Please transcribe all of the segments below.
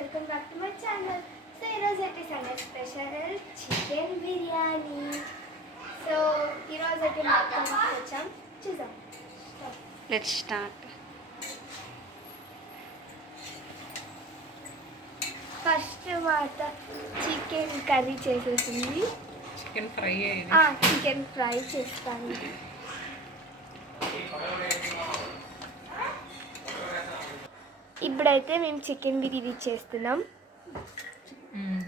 Welcome back to my channel. So ఈరోజు అయితే Sunday special chicken biryani. So ఈరోజు అయితే మొత్తం వచ్చాం, చూద్దాం. Let's start. ఫస్ట్ మాట చికెన్ కర్రీ చేసేసింది. చికెన్ ఫ్రై చికెన్ ఫ్రై చేస్తాను. ఇప్పుడైతే మేము చికెన్ బిర్యానీ చేస్తున్నాం.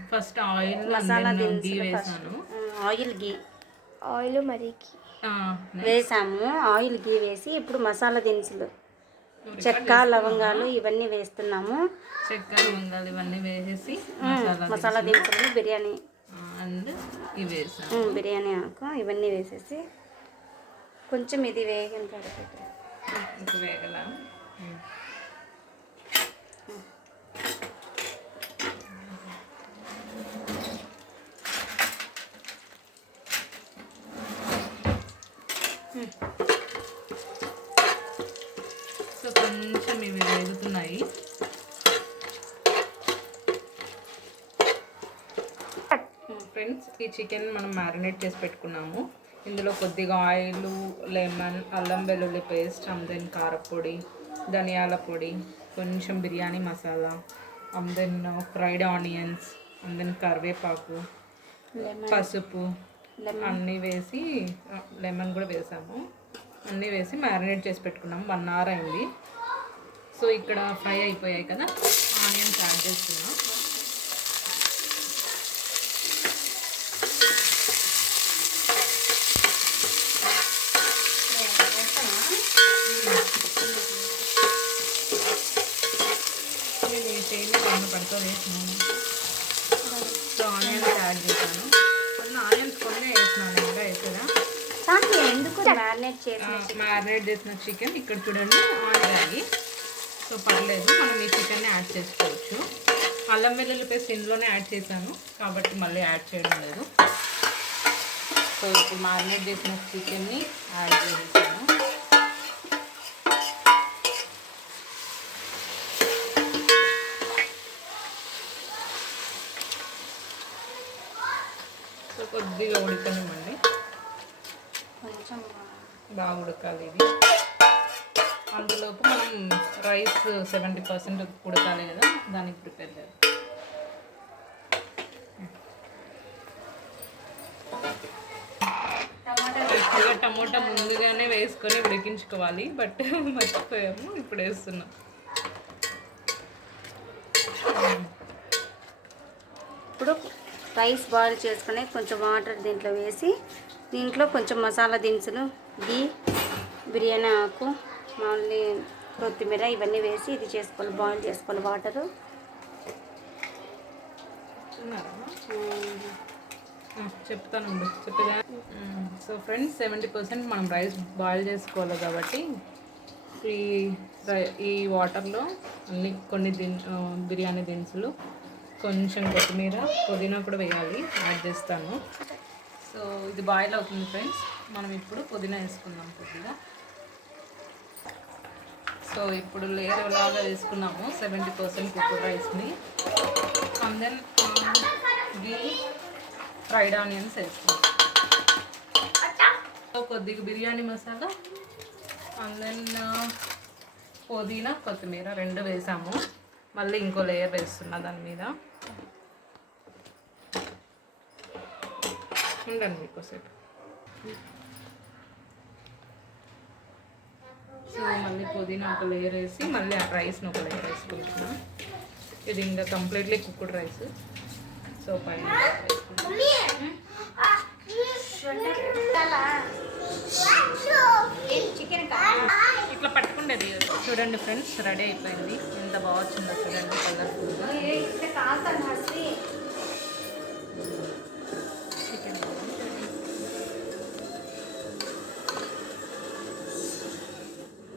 ఫస్ట్ ఆయిల్ మసాలా వేసాను. ఆయిల్ మరి వేసాము. ఆయిల్ గీ వేసి ఇప్పుడు మసాలా దినుసులు చెక్క లవంగాలు ఇవన్నీ వేస్తున్నాము. చెక్క లవంగాలు ఇవన్నీ వేసేసి మసాలా దినుసులు బిర్యానీ అండ్ ఇవి వేసాము. బిర్యానీ ఆకు ఇవన్నీ వేసేసి కొంచెం ఇది వేగిన తర్వాత వేగల సో కొంచెం ఇవి వేగుతున్నాయి. ఫ్రెండ్స్, ఈ చికెన్ మనం మ్యారినేట్ చేసి పెట్టుకున్నాము. ఇందులో కొద్దిగా ఆయిల్, లెమన్, అల్లం వెల్లుల్లి పేస్ట్, దెన్ కారపొడి, ధనియాల పొడి, కొంచెం biryani masala, then fried onions, then కరివేపాకు, పసుపు అన్నీ వేసి, లెమన్ కూడా వేసాము. అన్నీ వేసి మ్యారినేట్ చేసి పెట్టుకున్నాము. 1 hour అయింది. సో ఇక్కడ ఫ్రై అయిపోయాయి కదా, ఆనియన్స్ యాడ్ చేస్తున్నాం. పడుతూ వేసినాను. సో ఆనియన్స్ యాడ్ చేశాను. ఆనియన్స్ కొన్ని వేసినాను. ఇంకా వేసారా? ఎందుకు మ్యారినేట్ చేసిన చికెన్ ఇక్కడ చూడండి ఆయిల్ ఆగి. సో పర్లేదు, మనం ఈ చికెన్ని యాడ్ చేసుకోవచ్చు. అల్లం వెల్లుల్లి పేస్ట్ ఇందులోనే యాడ్ చేశాను కాబట్టి మళ్ళీ యాడ్ చేయడం లేదు. సో ఇప్పుడు మ్యారినేట్ చేసిన చికెన్ని యాడ్ చేసేసాను. సో కొద్దిగా ఉడకనివ్వండి, కొంచెం బాగా ఉడకాలి ఇది. అందులోపు మనం రైస్ 70% ఉడకాలి కదా, దానికి ప్రిపేర్ చేయాలి. టమోటా ముందుగానే వేసుకొని ఉడికించుకోవాలి, బట్ మర్చిపోయాము, ఇప్పుడు వేస్తున్నాం. ఇప్పుడు రైస్ బాయిల్ చేసుకుని కొంచెం వాటర్ దీంట్లో వేసి, దీంట్లో కొంచెం మసాలా దినుసులు, గీ, బిర్యానీ ఆకు, మళ్ళీ కొత్తిమీర ఇవన్నీ వేసి ఇది చేసుకోవాలి, బాయిల్ చేసుకోవాలి. వాటరు చెప్తాను చెప్పేదా. సో ఫ్రెండ్స్, 70% మనం రైస్ బాయిల్ చేసుకోవాలి కాబట్టి ఈ వాటర్లో కొన్ని బిర్యానీ దినుసులు, కొంచెం కొత్తిమీర, పుదీనా కూడా వేయాలి, యాడ్ చేస్తాను. సో ఇది బాయిల్ అవుతుంది ఫ్రెండ్స్. మనం ఇప్పుడు పుదీనా వేసుకుందాం కొద్దిగా. సో ఇప్పుడు లేయర్ లాగా వేసుకున్నాము 70% కుక్కర్ రైస్ని. And then ghee, fried onions వేసుకున్నాం. సో కొద్దిగా బిర్యానీ మసాలా, అండ్ దెన్ పుదీనా, కొత్తిమీర 2 వేసాము. మళ్ళీ ఇంకో లేయర్ వేస్తున్నా దాని మీద. ఉండండి మీకోసేపు. సో మళ్ళీ పుదీనా ఒక లేయర్ వేసి, మళ్ళీ ఆ రైస్ని ఒక లేయర్ వేసుకుంటున్నాం. ఇది ఇంకా కంప్లీట్లీ కుక్డ్ రైస్. సో పైన ఇట్లా పట్టుకుండేది. చూడండి ఫ్రెండ్స్, రెడీ అయిపోయింది. ఎంత బాగా వచ్చిందో చూడండి, కలర్ఫుల్గా.